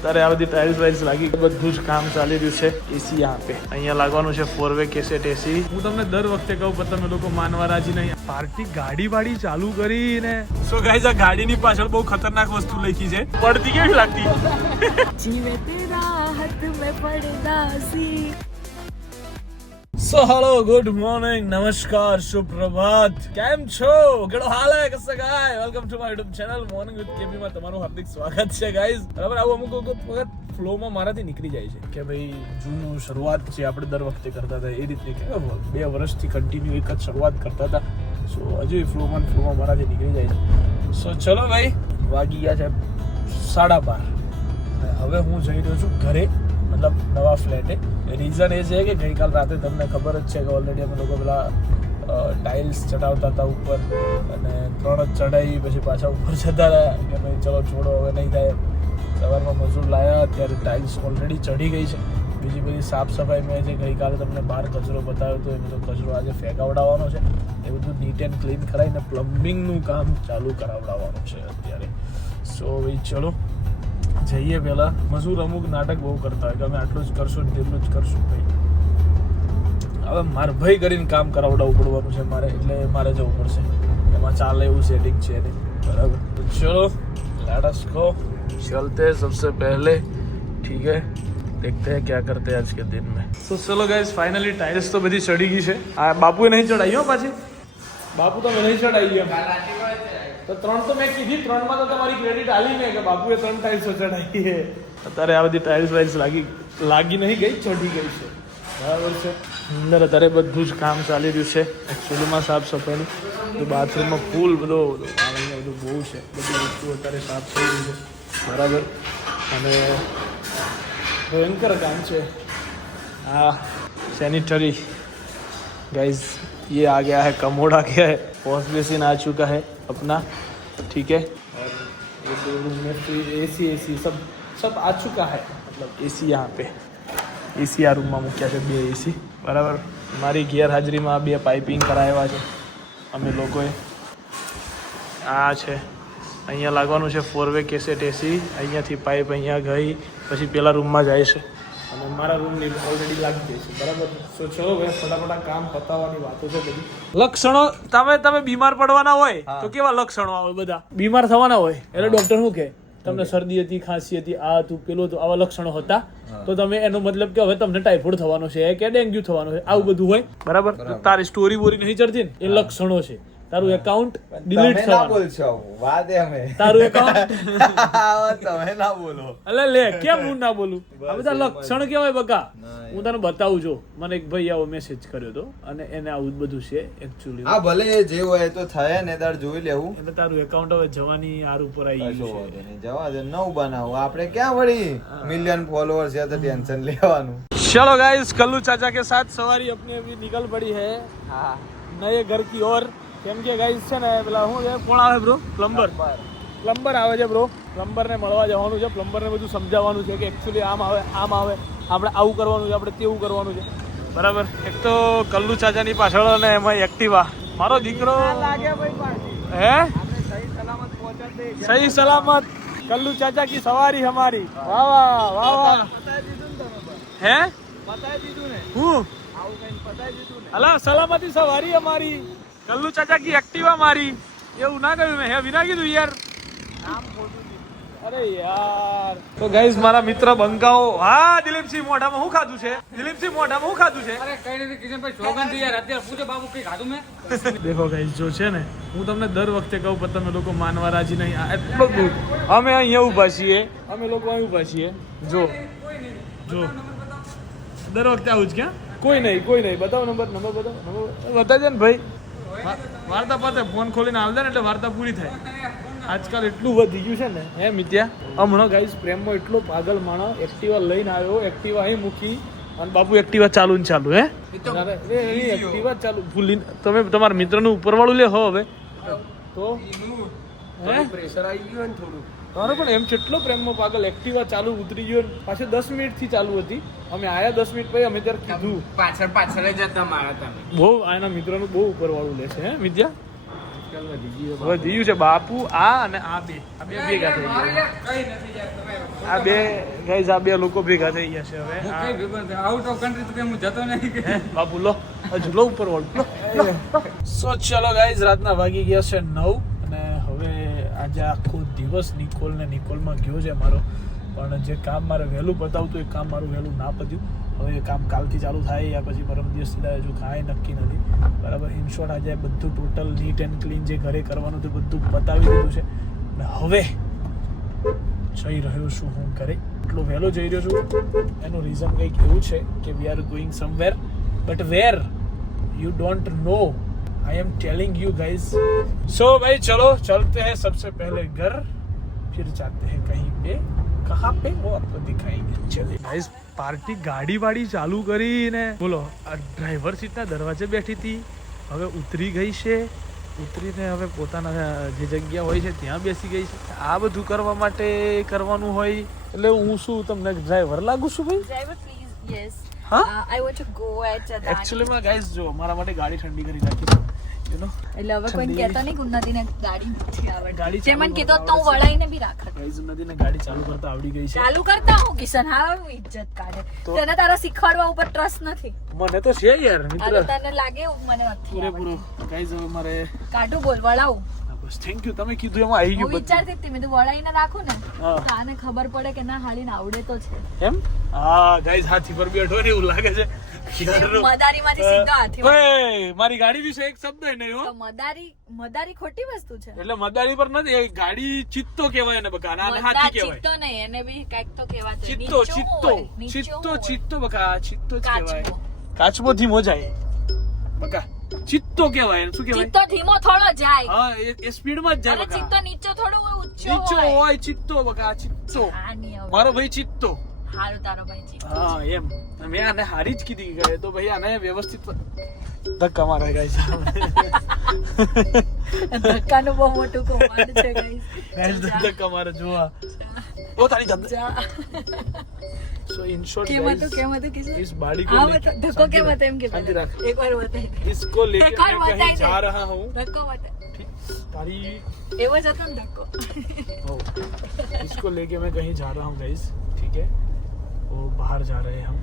અત્યારે આ બધી ટાઇલ્સ લાગી, બધું જ કામ ચાલી રહ્યું છે. એસી यहाँ पे અહીંયા લાગવાનું છે 4 વે કેસેટ એસી. હું તમને દર વખતે કહું પણ તમે લોકો માનવા રાજી નહીં. પાર્ટી ગાડી વાડી ચાલુ કરીને સો ગાઈઝ આ ગાડીની પાછળ બહુ ખતરનાક વસ્તુ લખી છે. પડતી કેવી લાગતી? જીવે તેરા હાથ મે પડદાસી. સો હેલો, ગુડ મોર્નિંગ, નમસ્કાર, સુપ્રભાત. કેમ છો? કેડો હાલ હે? કસે ગાય? Welcome to my YouTube channel morning with KB માં તમારું હાર્દિક સ્વાગત છે ગાઈઝ. બરાબર, આવું અમુક વખત ફ્લો માં મારાથી નીકળી જાય છે કે ભાઈ જૂનું શરૂઆત જે આપણે દર વખતે કરતા હતા એ રીતની કે 2 વર્ષથી કન્ટિન્યુ એક જ શરૂઆત કરતા હતા. સો હજુ ફ્લોમાં મારાથી નીકળી જાય છે. સો ચલો ભાઈ, વાગી ગયા છે 12:30. હવે હું જઈ રહ્યો છું ઘરે, મતલબ નવા ફ્લેટે. રીઝન એ છે કે ગઈકાલ રાતે તમને ખબર જ છે કે ઓલરેડી અમે લોકો પેલા ટાઇલ્સ ચડાવતા હતા ઉપર, અને 3 જ ચડાવી પછી પાછા ઉપર જતા રહ્યા કે ભાઈ ચલો છોડો, હવે નહીં થાય. સવારમાં મજૂર લાવ્યા, ત્યારે ટાઇલ્સ ઓલરેડી ચડી ગઈ છે. બીજી બધી સાફ સફાઈ મેં જે ગઈકાલે તમને બહાર કચરો બતાવ્યો હતો એ બધો કચરો આજે ફેંકાવડાવવાનો છે. એ બધું નીટ એન્ડ ક્લીન કરાવીને પ્લમ્બિંગનું કામ ચાલુ કરાવડાવવાનું છે અત્યારે. સો ભાઈ ચલો જઈએ. પહેલાં મજૂર અમુક નાટક બહુ કરતા હોય કે અમે આટલું જ કરશું ને તેટલું જ કરશું. ભાઈ હવે મારે ભાઈ કરીને કામ કરાવડાવવું પડવાનું છે મારે, એટલે મારે જવું પડશે. એમાં ચાલે એવું સેટિંગ છે નહીં. બરાબર, તો ચલો લેટ અસ ગો. चलते हैं सबसे पहले, ठीक है, देखते हैं क्या करते हैं आज के दिन में. तो चलो गाइस, फाइनली टाइल्स तो बધી ચડી ગઈ છે. આ બાપુએ નહીં ચડાવી હો પાછી. બાપુ તમે નહીં ચડાવી એમ તો 3 તો મેં કીધી, 3 માં તો તમારી ક્રેડિટ આલી મેં કે બાપુએ 3 ટાઇલ્સ ચડાવી છે. અત્યારે આ બધી ટાઇલ્સ લાગી નહીં ગઈ, ચડી ગઈ છે. બરાબર છે. અંદર અત્યારે બધું જ કામ ચાલી રહ્યું છે એકચ્યુઅલીમાં સાફ સફાઈનું. તો બાથરૂમમાં ફૂલ બધું બહુ છે, બધી વસ્તુ અત્યારે સાફ થઈ રહી છે. बराबर, અને भयंकर काम છે. हाँ, सैनिटरी गाइज ये आ गया है, कमोड आ गया है, वॉश बेसिन आ चुका है अपना, ठीक है. और ये 2 रूम में फिर एसी सब आ चुका है. मतलब एसी यहाँ पे एसी आ रूम में મૂક્યા છે 2 એસી. બરાબર, મારી ગેરહાજરીમાં 2 પાઇપિંગ કરાવ્યા છે અમે લોકોએ. આ છે અહીંયા લાગવાનું છે 4 વે કેસેટ એસી. અહીંયાથી પાઇપ અહીંયા ગઈ પછી પેલા રૂમમાં જાય છે, અને મારા રૂમની ઓલરેડી લાગી ગઈ છે. બરાબર, સો ચલો ભાઈ ફટાફટ કામ પતાવવાની વાતો છે બધી. લક્ષણો, તમે બીમાર પડવાના હોય તો કેવા લક્ષણો આવે? બધા બીમાર થવાના હોય એટલે ડોક્ટર શું કહે? તમને શરદી હતી, ખાંસી હતી, આ હતું, પેલું હતું, આવા લક્ષણો હતા તો તમે એનો મતલબ કે હવે તમને ટાઇફોઇડ થવાનો છે કે ડેન્ગ્યુ થવાનો છે, આવું બધું હોય. બરાબર, તારી સ્ટોરી બોરી નહીં ચડતી ને, એ લક્ષણો છે. તારું એકાઉન્ટ ડિલીટ થવાનું. તારું એકાઉન્ટ તમે ના બોલો. અલે લે, કેમ હું ના બોલું? આ બધા લક્ષણ કેવાય બકા. હું તને બતાવું છું. મને એક ભાઈ આવો મેસેજ કર્યો હતો અને એને આવું બધું છે એકચ્યુઅલી. હા ભલે જે હોય તો થાય ને, તાર જોઈ લેવું. એટલે તારું એકાઉન્ટ હવે જવાની આર ઉપર આવી ગયું છે. જવા દે, નવું બનાવું. આપણે ક્યાં વળી મિલિયન ફોલોઅર્સ છે તો ટેન્શન લેવાનું. चलो गाइस, कल्लू चाचा के साथ सवारी अपने अभी निकल पड़ी है. हाँ, नए घर की ओर. કેમ કે ગાઈસ છે ને પેલા શું છે, કોણ આવે બ્રો? પ્લમ્બર આવે છે બ્રો. પ્લમ્બરને મળવા જવાનું છે. પ્લમ્બરને બધું સમજાવવાનું છે કે એકચ્યુઅલી આમ આવે, આપણે આવું કરવાનું છે, આપણે તેવું કરવાનું છે. બરાબર. એક તો કલ્લુ ચાચાની પાછળ અને એમાં એક્ટિવા મારો દીકરો હે સહી સલામત. કલ્લુ ચાચા की सवारी हमारी. वाह वाह वाह वाह. હે બતાવી દીધું ને હું અલા, સલામતી સવારી અમારી. કલ્લુ ચાચા કી એક્ટિવા મારી. એવું ના કહ્યું મેં, હે વિના કીધું યાર. અરે યાર. તો ગાઈઝ મારા મિત્ર બંકાઓ. હા દિલીપસિંહ, મોઢામાં શું ખાધું છે? દિલીપસિંહ મોઢામાં શું ખાધું છે? અરે કઈ નથી કિશનભાઈ, સોગંદ યાર. અત્યારે પૂછે બાબુ કઈ ખાધું મેં? દેખો ગાઈઝ, જો છે ને હું તમને દર વખતે કહું પણ તમે લોકો માનવા રાજી નહીં. એટલો દૂર અમે અહીંયા ઊભા છીએ, અમે લોકો અહીં ઊભા છીએ. જો દર વખતે આવું જ ક્યાં? કોઈ નહીં. બતાવો નંબર બતાવજો ને ભાઈ. વાર્તા પાતે ફોન ખોલીને આવ દે ને એટલે વાર્તા પૂરી થાય. આજકાલ એટલું વધી ગયું છે ને હે મિત્યા. હમણાં ગાઈસ પ્રેમમાં એટલો પાગલ માણસ એક્ટિવા લઈને આવ્યો, એક્ટિવા અહીં મૂકી અને બાપુ એક્ટિવા ચાલુ ને ચાલુ. હે એક્ટિવા ચાલુ ભૂલીને તમે તમારા મિત્રનું ઉપરવાળું લે હો હવે તો પ્રેશર આવી ગયું ને થોડું. તમારો પણ એમ કેટલો પ્રેમમાં પાગલ. એક્ટિવા ચાલુ ઉતરી ગયો, પાછળ 10 મિનિટથી ચાલુ હતી. અમે આયા 10 મિનિટ પછી અમે ત્યારે કીધું પાછળ જ જતા મારા તમે. બહુ આના મિત્રનું બહુ ઉપરવાળું લે છે હે વિદ્યા. વધી ગયું છે બાપુ. આ અને આ બે ભેગા થઈ ગયા. કઈ નથી યાર તમે આ બે ગાઈઝ, આ બે લોકો ભેગા થઈ ગયા છે હવે. હું કઈ ભેગો નથી. આઉટ ઓફ કન્ટ્રી તો કઈ હું જતો નહીં કે બાપુ લો હજુ લો ઉપર વળ. સો ચલો ગાઈઝ, રાતના વાગી ગયા છે 9 અને હવે આજે આખો દિવસ નિકોલમાં ગયો છે મારો. પણ જે કામ મારે વહેલું પતાવતું એ કામ મારું વહેલું ના પત્યું. હવે એ કામ કાલથી ચાલુ થાય યા પછી પરમ દિવસ સીધા હજુ કાંઈ નક્કી નથી. બરાબર. ઇન શોર્ટ આજે બધું ટોટલ નીટ એન્ડ ક્લીન જે ઘરે કરવાનું હતું બધું પતાવી દીધું છે. અને હવે જઈ રહ્યો છું હું ઘરે. એટલો વહેલો જઈ રહ્યો છું એનું રીઝન કંઈક એવું છે કે we are going somewhere, but where you don't know. I am telling you guys. So भाई चलो चलते हैं सबसे पहले घर, फिर जाते हैं कहीं पे. कहाँ पे वो आपको दिखाएंगे. चलिए गाइस, पार्टी गाड़ी वाड़ी चालू કરીને બોલો આ ડ્રાઈવર સીટના દરવાજે બેઠી હતી, હવે ઉતરી ગઈ છે. ઉતરીને હવે પોતાના જે જગ્યા હોય છે ત્યાં બેસી ગઈ છે. આ બધું કરવા માટે કરવાનું હોય એટલે હું શું તમને ડ્રાઈવર લાગુ છું ભાઈ? Driver, please, yes. Huh? I want to go at Adani. Actually માં ગાઈસ જો મારા માટે ગાડી ઠંડી કરી નાખી છે, યુ નો. એટલે હવે કોઈ કહેતો નહીં કે ઉન્નતિને ગાડી નથી ગાડી આવડતી. જે ચાલુ મને કીધો કરતા તો હું વળાઈને બી રાખત. ગાઈસ નદીને ગાડી ચાલુ કરતા આવડી ગઈ છે. ચાલુ કરતા હું કિશન હાવ ઇજ્જત કાઢે. તો- તને તારા શીખવાડવા ઉપર ટ્રસ્ટ નથી. મને તો છે યાર આ મિત્ર, તો તને લાગે એવું મને નથી પૂરેપૂરો. આવડતું. ગાઈસ હવે મારે કાઢું બોલ વળાવું. બસ થેન્ક યુ, તમે કીધું એમાં આવી હું ગયું બધું. વિચારતી હતી મેં તો વળાઈને રાખું ને હા. તો આને ખબર પડે કે ના હાલીને આવડે તો છે. એમ હા ગાઈસ, હાથી પર બેઠો ને એવું લાગે છે. મદારીમાંથી સીધા હાથી પર. ઓય મારી ગાડી વિશે એક શબ્દ નહીં હો. તો મદારી ખોટી વસ્તુ છે. એટલે મદારી પર નથી, એ ગાડી ચિત્તો કહેવાય ને બકા, અને હાથી મદાર કહેવાય. ચિત્તો નહીં, એને બી કાંઈક તો કહેવાતું. ચિત્તો નીચું ચિત્તો હોય, નીચું ચિત્તો હોય. ચિત્તો બકા, ચિત્તો જ કહેવાય. કાચબો. કાચબો ધીમો જાય બકા, ચિત્તો કહેવાય. શું કહેવાય? ચિત્તો ધીમો થોડો જાય. હા એ સ્પીડ માં જ જાય અને બકા. ચિત્તો નીચો થોડો હોય, ઊંચો નીચો હોય. હોય ચિત્તો બકા, ચિત્તો. આ નહીં હવે. મારો ભાઈ ચિત્તો. હારું તારો ભાઈ ચિત્તો. હા એમ મેં આને હારી જ કીધી કે તો ભાઈ આને વ્યવસ્થિત ધક્કા મારે ગાઈસ. ધક્કાનું બહુ મોટું કૌભાંડ છે guys. ગાઈસ ધક્કા મારે જોવા. ઓ તારી જાન. જા. સો ઇન શોર્ટ કેમ હતું गाइस, કેમ હતું કિશન? इस बाड़ी को આ लेके- બતા ધક્કો કેમ હતો એમ કે શાંતિ પહેલા. રાખ. એકવાર બતાય. इसको लेके एक और मैं कहीं बताई दे. जा रहा हूँ. ધક્કો બતાય. ठीक, तारी એવો જ હતો ને ધક્કો. ओ, इसको लेके मैं कहीं जा रहा हूँ गाइस, ठीक है. वो बाहर जा रहे हैं हम.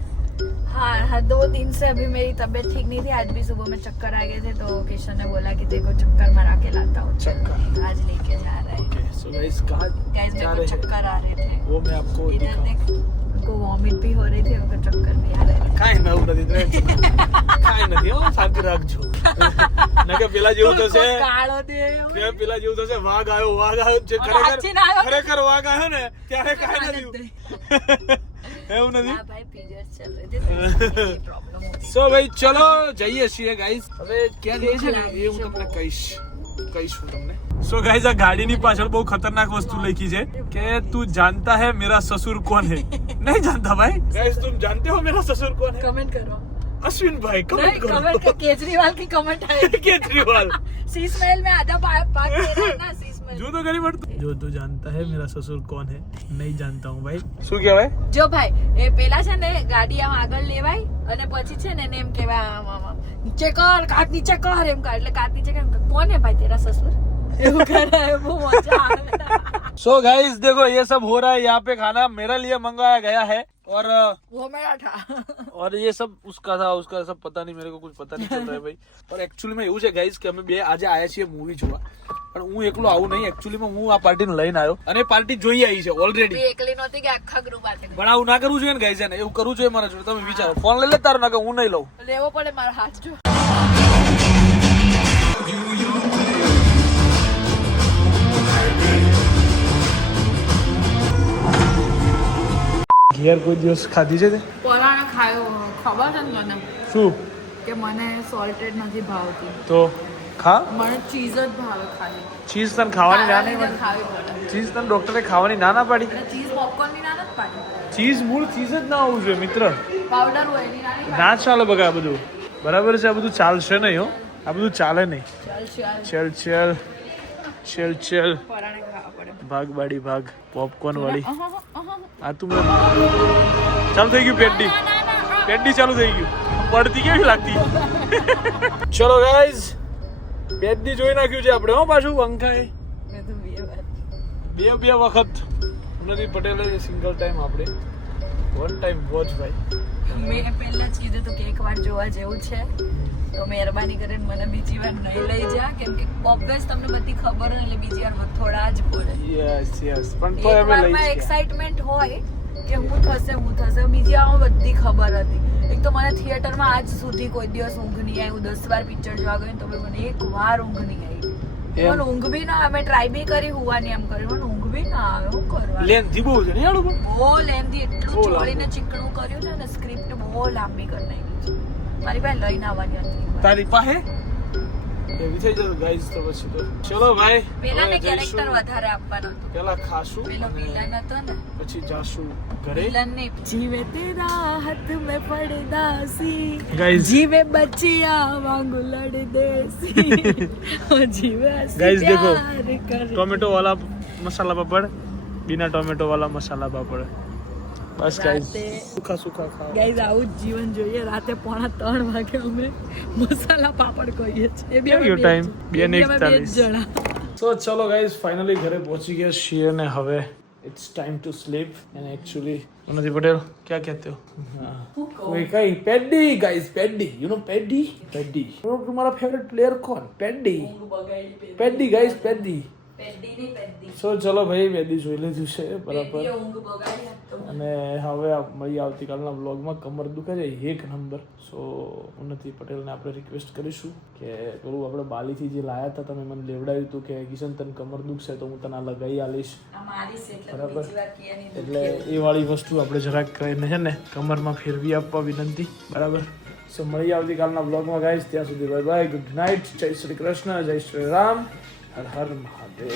हाँ 2 दिन से अभी मेरी तबीयत ठीक नहीं थी. आज भी सुबह में चक्कर आ गए थे तो किशन ने बोला कि देखो चक्कर मारा के लाता हूँ. चक्कर. आज लेके जा रहा है. ओके सो गाइस कहाँ गाइस जा मेरे को रहे हैं चक्कर आ रहे थे. वो मैं आपको इधर दिखा. देख उनको वॉमिट भी हो रही थी, उनको चक्कर भी आ रहे थे. કાંઈ નવું નથી કાંઈ નથી હો, શાંતિ રાખજો. નકે પેલા જેવું થશે, કાળો દે કે પેલા જેવું થશે વાઘ આવ્યો જે અને હાથીને આવ્યો. ખરેખર વાઘ આવ્યો ને ત્યારે કાંઈ નથી એવું નથી. हाँ भाई पीरियड्स चल रहे थे प्रॉब्लम होती સો ભાઈ ચલો જઈએ છીએ ગાઈસ. હવે ક્યાં જઈએ છે ને એ હું તમને કહીશ હું તમને. સો ગાઈસ આ ગાડીની પાછળ બહુ ખતરનાક વસ્તુ લખી છે કે તું जानता है मेरा ससुर कौन है. नहीं जानता भाई. गाइस तुम जानते हो मेरा ससुर कौन है? कमेंट करो. अश्विन भाई नहीं कमेंट करो. कमेंट कर. केजरीवाल की कमेंट है. केजरीवाल शीश महल में आधा पार्ट दे रहा है ना शीश महल. जो तो करी पड़ता जो तो जानता है मेरा ससुर कौन है. नहीं जानता हूँ भाई. શું કહેવાય? જો ભાઈ એ પેલા છે ને ગાડી આમ આગળ લેવાય અને પછી છે ને એને એમ કહેવાય આમ નીચે કર કાચ નીચે કર એમ કર એટલે કાચ નીચે કર કોણ है भाई तेरा ससुर એવું કરે બહુ મજા આવે. सो गाइस देखो ये सब हो रहा है यहाँ पे. खाना मेरे लिए मंगाया गया है और वो मेरा था. और ये सब उसका था उसका सब पता नहीं, मेरे को कुछ पता नहीं चल रहा है भाई. और एक्चुअली में એવું છે ગાઈસ કે અમે બે આજે આયા છીએ મૂવી જોવા, પણ હું એકલો આવું નહીં. एक्चुअली में હું આ પાર્ટીને લઈને આવ્યો અને પાર્ટી જોઈ આવી છે ઓલરેડી. બી એકલી નહોતી કે આખા ગ્રુપ આતે પણ આવું ના કરવું જોઈએ ને ગાઈસ, એને એવું કરવું જોઈએ મારા જોડે. તમે વિચારો ફોન લઈ લે તારો, ના કે હું નહીં લઉં. લેવો પડે મારો હાથ જો. ઘેર કોઈ દિવસ ખાધી છે તે? પરાણે ખાયો ખબર છે ને તને શું? કે મને સોલ્ટેડ નથી ભાવતી. તો ખા. મને ચીઝ જ ભાવે ખાલી. ચીઝ તને ખાવાની ના નહીં તારા લીધે ખાવી પડે. ચીઝ તને ડોક્ટરે ખાવાની ના પાડી. અને ચીઝ પોપકોર્ન ની ના નથી પાડી. ચીઝ મૂળ ચીઝ જ ના હોવું જોઈએ મિત્ર. પાવડર હોય એની ના નહીં ના ચાલે બગા બધું. બરાબર છે, આ બધું ચાલશે નહીં હો, આ બધું ચાલે નહીં. ચાલ ચલ ચલ પરાણે ખાવા પડે. ભાગ બાડી ભાગ પોપકોર્ન વાળી. આ તું ચાલુ થઈ ગયું પેટડી ચાલુ થઈ ગયું. પડતી કેવી લાગતી. ચલો ગાઈઝ પેડની જોઈ નાખ્યું છે આપણે હો પાછું વંખાએ મેં તો બે વાર બે વખત ઉન્નતિ પટેલે સિંગલ ટાઈમ આપણે વન ટાઈમ વોચ ભાઈ મેં પહેલા જ કીધું હતું કે એક વાર જોવા જેવું છે તો મહેરબાની કરીને મને બીજી વાર નહીં લઈ જા કેમ કે ઓબ્વિયસ તમને બધી ખબર હોય એટલે બીજી વાર થોડા જ પડે યસ પણ તો એક અમે વારમાં લઈ એક્સાઇટમેન્ટ હોય કે હું થશે બીજી આમાં બધી ખબર હતી એક તો મને થિયેટરમાં આજ સુધી કોઈ દિવસ ઊંઘ નહીં આવી હું 10 વાર પિક્ચર જોવા ગઈ તો મને એક વાર ઊંઘ નહીં આવી મને ઊંઘ બી ના આવે ટ્રાય બી કરી હુવાની એમ કરી મને ઊંઘ બી ના આવે હું કરવા લેન્થી બહુ છે ને યાર બહુ લેન્થી એટલું બહુ ચોળીને લાંબુ. ચીકણું કર્યું છે ને સ્ક્રિપ્ટ બહુ લાંબી કરી નાખી છે મારી પાસે લઈને આવવાની હતી તારી પાસે એવી થઈ જશે ગાઈઝ તો પછી તો ચલો ભાઈ પેલા ને હવે કેરેક્ટર જઈશું. વધારે આપવાનો હતો પેલા ખાશું પેલો અને વિલન હતો ને પછી જાશું ઘરે વિલન ને જીવે તેરા હાથ में પડદાસી Guys. જીવે બચિયા વાંગુ લડ દેસી જીવે હસી Guys, देखो. प्यार करे टोमेटो वाला मसाला पापड़ बिना टोमेटो वाला मसाला पापड़ बस गाइस राते- सूखा सूखा खाओ ગાઈઝ આવું જ જીવન જોઈએ રાતે 2:45 વાગે અમે મસાલા પાપડ કહીએ છીએ એ બી અમે કેવું બે time? જ- બે ને એ બી અમે બે જ 41. જણા તો ચલો ગાઈસ ફાઇનલી ઘરે પહોંચી ગયા છીએ ને હવે it's time to sleep and actually Unnati Patel क्या कहते हो कोई कहीं पेडी गाइस पेडी यू नो पेडी पेडी तुम्हारा फेवरेट प्लेयर कौन पेडी पेडी गाइस पेडी સો ચલો ભાઈ પેડી જોઈ લીધું છે બરાબર અને હવે મળીએ આવતીકાલના વ્લોગમાં કમર દુખે છે એક નંબર સો ઉન્નતિ પટેલને આપણે રિક્વેસ્ટ કરીશું કે પેલું આપણે બાલીથી જે લાયા હતા તમે મને લેવડાવ્યું હતું કે કિશન તને કમર દુખશે તો હું તને આ લગાવી આલીશ બરાબર એટલે એ વાળી વસ્તુ આપણે જરાક કરીને છે ને કમરમાં ફેરવી આપવા વિનંતી બરાબર સો મળીએ આવતીકાલના વ્લોગમાં ગાઈસ ત્યાં સુધી બાય બાય ગુડ નાઇટ જય શ્રી કૃષ્ણ જય શ્રી રામ હર હર મહાદેવ